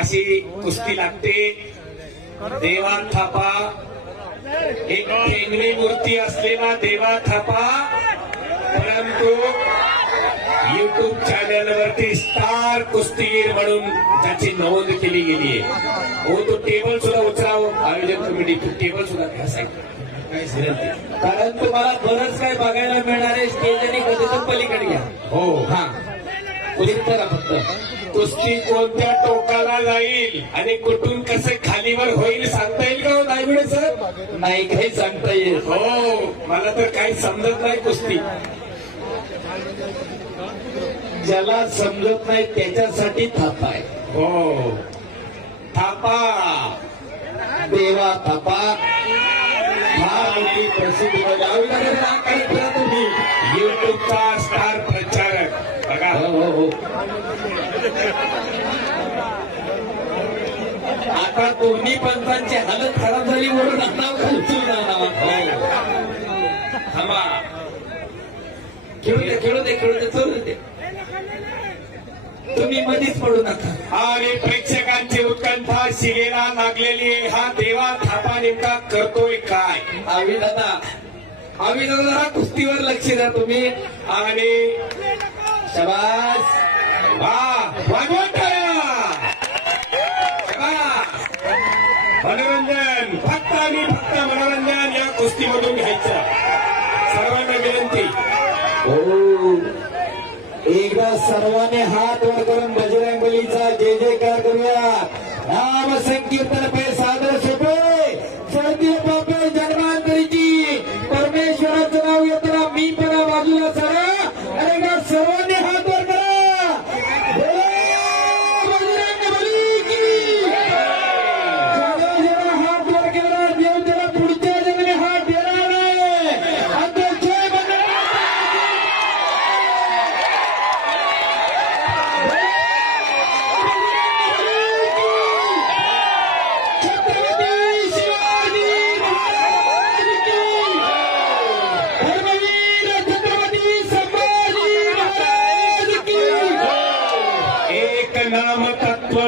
अशी कुस्ती लागते. देवा थापा एक टेंगणी मूर्ती असलेला देवा थापा, परंतु युट्यूब चॅनलवरती स्टार कुस्तीगीर म्हणून त्याची नोंद केली गेली आहे. हो, तो टेबल सुद्धा उचलावं. आयोजन कमिटी टेबल सुद्धा घ्यायचं, कारण तुम्हाला बरंच काय बघायला मिळणार आहे. स्टेज आणि गजर पलीकडे घ्या. हो हा, करा फक्त. कुस्ती कोणत्या टोकाला जाईल आणि कुठून कसे खालीवर होईल सांगता येईल का हो नायगुडे सर? नाही काही सांगता येईल. हो, मला तर काही समजत नाही कुस्ती. ज्याला समजत नाही त्याच्यासाठी थापा आहे. हो, थापा देवा थापा फार मोठी प्रसिद्धी काही करा तुम्ही. युट्यूबचा स्टार प्रचारक बघा. हो. आता दोन्ही पंचांची हालत खराब झाली म्हणून नाव खालचून थांबा, खेळू दे चलू दे. तुम्ही मध्येच पडू नका. आणि प्रेक्षकांची उत्कंठा शिगेला लागलेली आहे. हा देवा थापा नेमका करतोय काय? आम्ही दादा जरा कुस्तीवर लक्ष द्या तुम्ही. आणि शाबास, वागवून मनोरंजन, फक्त आणि फक्त मनोरंजन या कुस्तीमधून घ्यायचं. सर्वांना विनंती. हो, एकदा सर्वांनी हात वर करून बजरंगबलीचा जय जयकार करूया. नाम संकीर्तन पे सादर सोपे चढती पापे जन्मांतरीची. परमेश्वराचं नाव येताना मी पणा बाजूला सरा. आणि एकदा सर्वांनी हात वर करा. बजरंगबली की जेव्हा हात वर केला देव त्याला पुढच्या जन्मी हात देणार आहे. आता जय बजरंग. एक नाम तत्व